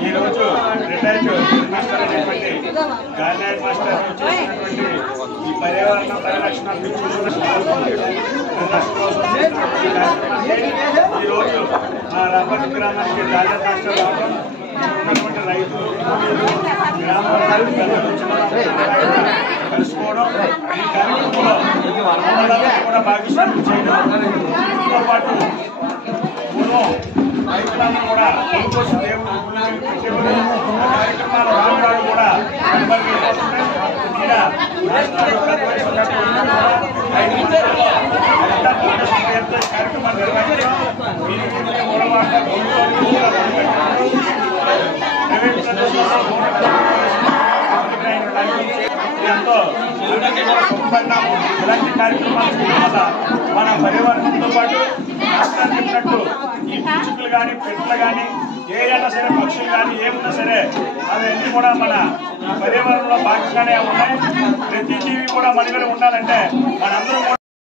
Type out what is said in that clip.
ఈ రోజు retired master అనేటువంటి గార్డెన్ మాస్టర్ చేసినటువంటి ఈ పర్యావరణ పరిరక్షణ ఈ రోజు మా రాపతి గ్రామానికి గార్డెన్ మాస్టర్ రావడం ఉన్నటువంటి రైతులు గ్రామాలకు కలుసుకోవడం ఈ కార్యక్రమంలో కూడా భాగస్వామ్యం చేయడం దీంతో పాటు పూర్వం రైతులను కూడా సంతోషం దేవుడు కార్యక్రమాలు రావడాలు కూడా కార్యక్రమాలు నిర్వహించడం ఎంతో ఇలాంటి కార్యక్రమాలు చేయడం వల్ల మన పర్యావరణంతో పాటు చెప్పినట్టు ఈ పిచ్చుకలు కానీ పెట్లు కానీ ఏదైనా సరే పక్షులు కానీ ఏమున్నా సరే అవన్నీ కూడా మన పర్యావరణంలో భాగంగానే ఉన్నాయి. ప్రతి జీవి కూడా మనుగడ ఉండాలంటే మనందరం